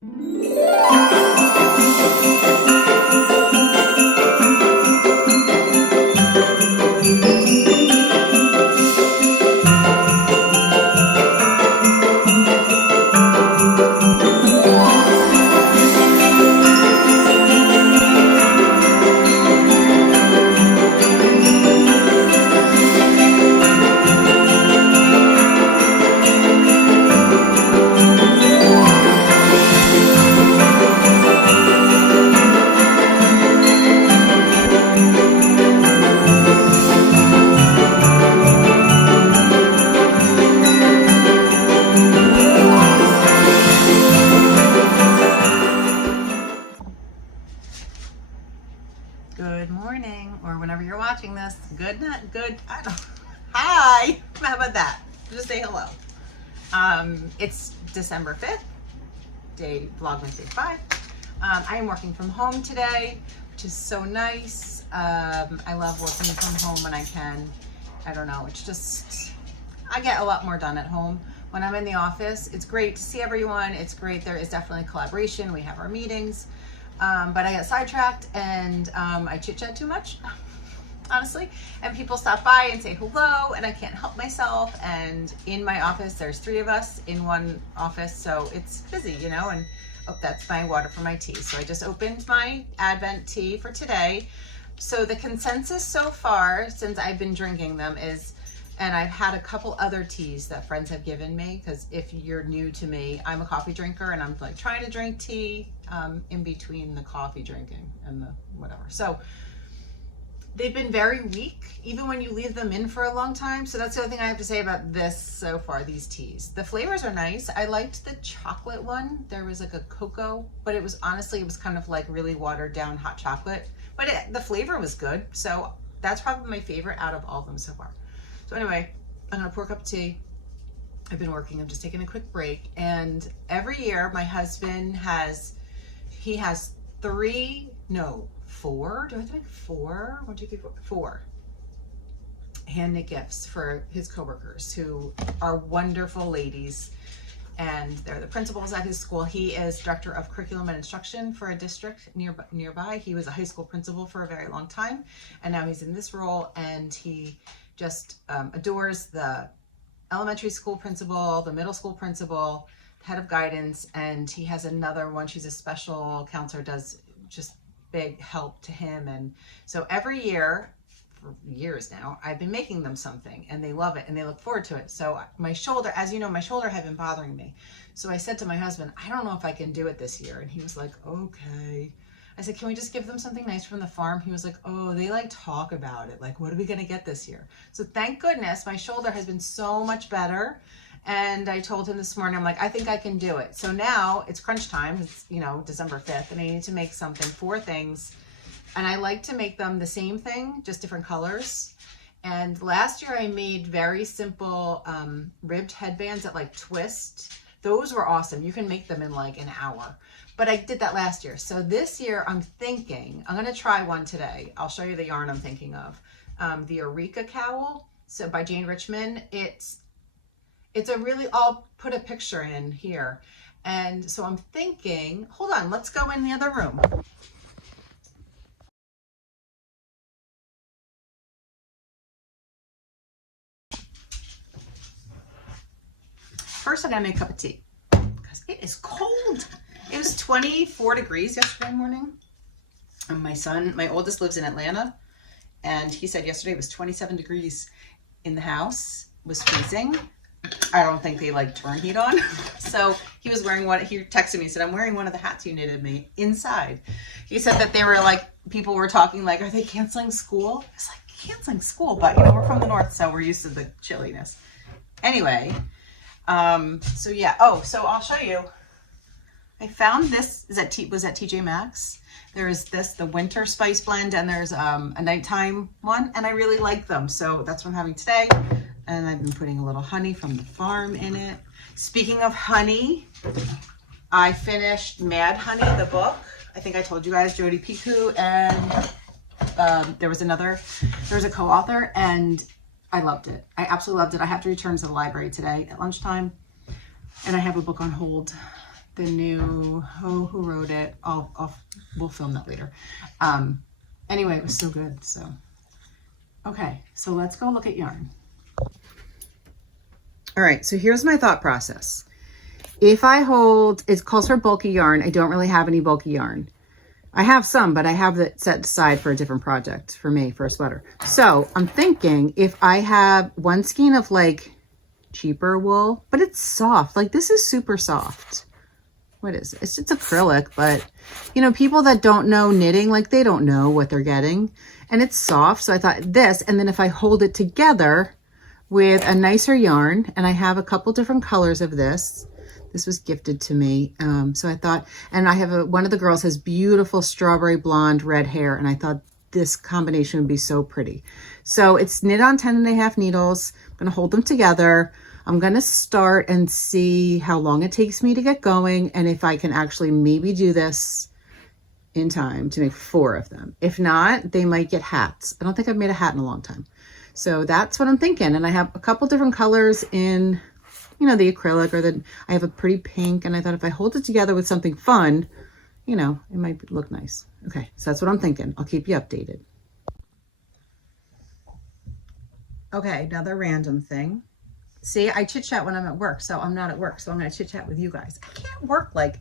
Good morning, or whenever you're watching this. Good night, good, I don't, hi, how about that? Just say hello. It's December 5th, Vlogmas Day 5. I am working from home today, which is so nice. I love working from home when I can. I don't know, it's just, I get a lot more done at home. When I'm in the office, it's great to see everyone. It's great, there is definitely collaboration. We have our meetings. But I got sidetracked and I chit-chat too much, honestly. And people stop by and say hello, and I can't help myself. And in my office, there's 3 of us in one office, so it's busy, you know. And oh, that's my water for my tea. So I just opened my Advent tea for today. So the consensus so far, since I've been drinking them, is, and I've had a couple other teas that friends have given me, because if you're new to me, I'm a coffee drinker and I'm like trying to drink tea in between the coffee drinking and the whatever. So they've been very weak, even when you leave them in for a long time. So that's the only thing I have to say about this so far, these teas. The flavors are nice. I liked the chocolate one. There was like a cocoa, but it was honestly, it was kind of like really watered down hot chocolate, but the flavor was good. So that's probably my favorite out of all of them so far. So anyway, I'm gonna pour a cup of tea. I've been working, I'm just taking a quick break. And every year my husband has 4, do I think 4? 1, 2, 3, 4, 4 hand knit gifts for his coworkers who are wonderful ladies. And they're the principals at his school. He is director of curriculum and instruction for a district nearby. He was a high school principal for a very long time. And now he's in this role, and he just adores the elementary school principal, the middle school principal, head of guidance, and he has another one. She's a special counselor, does just big help to him. And so every year, for years now, I've been making them something, and they love it and they look forward to it. So my shoulder, as you know, my shoulder had been bothering me. So I said to my husband, I don't know if I can do it this year. And he was like, okay. I said, can we just give them something nice from the farm? He was like, oh, they like talk about it. Like, what are we going to get this year? So thank goodness my shoulder has been so much better. And I told him this morning, I'm like, I think I can do it. So now it's crunch time. It's, you know, December 5th, and I need to make something, 4 things. And I like to make them the same thing, just different colors. And last year I made very simple ribbed headbands that like twist. Those were awesome. You can make them in like an hour. But I did that last year. So this year I'm thinking, I'm gonna try one today. I'll show you the yarn I'm thinking of. The Eureka Cowl, so by Jane Richmond. It's a really, I'll put a picture in here. And so I'm thinking, hold on, let's go in the other room. First I gotta make a cup of tea because it is cold. It was 24 degrees yesterday morning. And my oldest lives in Atlanta, and he said yesterday it was 27 degrees in the house, it was freezing. I don't think they like turn heat on. So he was wearing one, he texted me, he said, I'm wearing one of the hats you knitted me inside. He said that they were like, people were talking like, are they canceling school? I was like, canceling school, but you know, we're from the north, so we're used to the chilliness. Anyway, so yeah, oh, so I'll show you. I found this, was at TJ Maxx. There is this, the winter spice blend, and there's a nighttime one, and I really like them. So that's what I'm having today. And I've been putting a little honey from the farm in it. Speaking of honey, I finished Mad Honey, the book. I think I told you guys, Jodi Picoult, and there was a co-author, and I loved it. I absolutely loved it. I have to return to the library today at lunchtime, and I have a book on hold the new, who wrote it? We'll film that later. Anyway, it was so good. So, okay, so let's go look at yarn. All right, so here's my thought process. If I hold, it calls for bulky yarn. I don't really have any bulky yarn. I have some, but I have it set aside for a different project for me, for a sweater. So I'm thinking if I have one skein of like cheaper wool, but it's soft. Like this is super soft. What is it? It's just acrylic, but you know, people that don't know knitting, like they don't know what they're getting. And it's soft. So I thought this, and then if I hold it together with a nicer yarn, and I have a couple different colors of this. This was gifted to me. So I thought, and I have one of the girls has beautiful strawberry blonde red hair. And I thought this combination would be so pretty. So it's knit on 10.5 needles. I'm going to hold them together. I'm going to start and see how long it takes me to get going. And if I can actually maybe do this in time to make 4 of them. If not, they might get hats. I don't think I've made a hat in a long time. So that's what I'm thinking. And I have a couple different colors in, you know, the acrylic or I have a pretty pink. And I thought if I hold it together with something fun, you know, it might look nice. Okay, so that's what I'm thinking. I'll keep you updated. Okay, another random thing. See, I chit chat when I'm at work, so I'm not at work. So I'm going to chit chat with you guys. I can't work like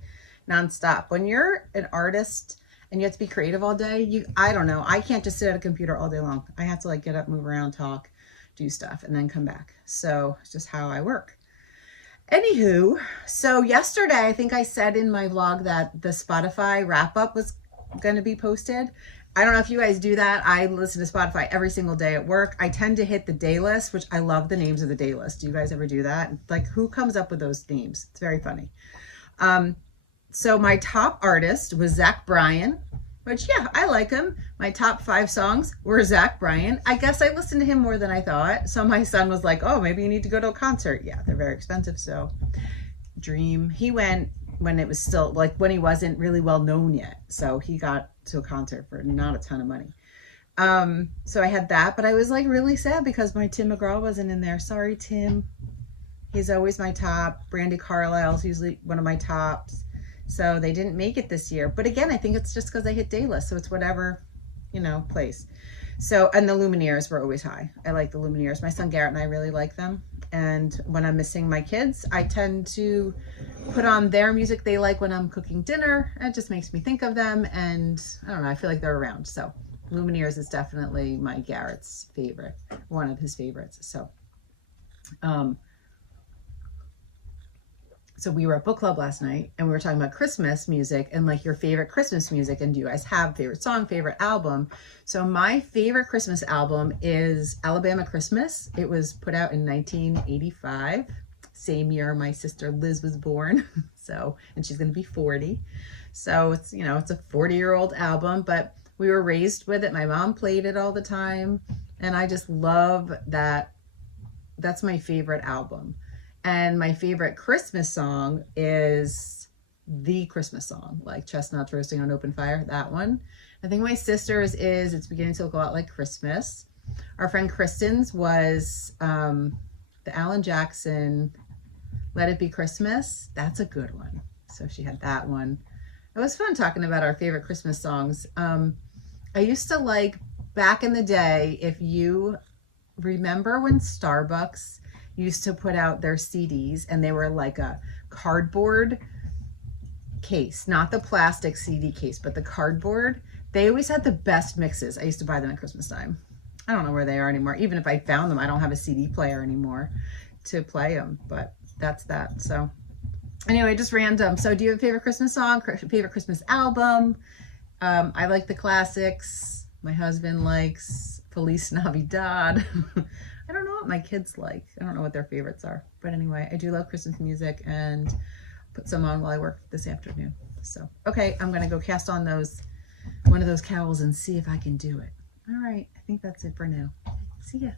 nonstop. When you're an artist and you have to be creative all day, I don't know. I can't just sit at a computer all day long. I have to like get up, move around, talk, do stuff, and then come back. So it's just how I work. Anywho, so yesterday, I think I said in my vlog that the Spotify wrap up was going to be posted. I don't know if you guys do that. I listen to Spotify every single day at work. I tend to hit the day list, which I love the names of the day list. Do you guys ever do that? Like who comes up with those names? It's very funny. So my top artist was Zach Bryan, which yeah, I like him. My top 5 songs were Zach Bryan. I guess I listened to him more than I thought. So my son was like, oh, maybe you need to go to a concert. Yeah, they're very expensive. So Dream, he went when it was still like when he wasn't really well known yet. So he got to a concert for not a ton of money. So I had that, but I was like really sad because my Tim McGraw wasn't in there. Sorry, Tim. He's always my top. Brandy Carlisle's usually one of my tops. So they didn't make it this year. But again, I think it's just because I hit day list. So it's whatever, you know, place. So, and the Lumineers were always high. I like the Lumineers. My son Garrett and I really like them. And when I'm missing my kids, I tend to put on their music they like when I'm cooking dinner. It just makes me think of them. And I don't know, I feel like they're around. So Lumineers is definitely my Garrett's favorite, one of his favorites. So we were at book club last night and we were talking about Christmas music and like your favorite Christmas music. And do you guys have favorite song, favorite album? So my favorite Christmas album is Alabama Christmas. It was put out in 1985, same year my sister Liz was born. So, and she's going to be 40. So it's, you know, it's a 40-year-old album, but we were raised with it. My mom played it all the time. And I just love that. That's my favorite album. And my favorite Christmas song is the Christmas song, like Chestnuts Roasting on Open Fire, that one. I think my sister's is It's Beginning to Look a Lot Like Christmas. Our friend Kristen's was the Alan Jackson, Let It Be Christmas. That's a good one. So she had that one. It was fun talking about our favorite Christmas songs. I used to like, back in the day, if you remember when Starbucks used to put out their CDs and they were like a cardboard case, not the plastic CD case, but the cardboard. They always had the best mixes. I used to buy them at Christmas time. I don't know where they are anymore. Even if I found them, I don't have a CD player anymore to play them, but that's that. So anyway, just random. So do you have a favorite Christmas song, favorite Christmas album? I like the classics. My husband likes Feliz Navidad. I don't know what my kids like. I don't know what their favorites are. But anyway, I do love Christmas music and put some on while I work this afternoon. So, okay, I'm going to go cast on one of those cowls and see if I can do it. All right, I think that's it for now. See ya.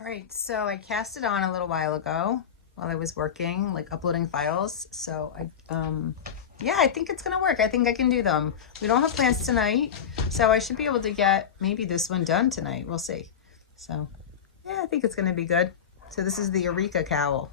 All right, so I cast it on a little while ago while I was working, like uploading files. So yeah, I think it's gonna work. I think I can do them. We don't have plans tonight, so I should be able to get maybe this one done tonight. We'll see. So yeah, I think it's gonna be good. So this is the Eureka cowl.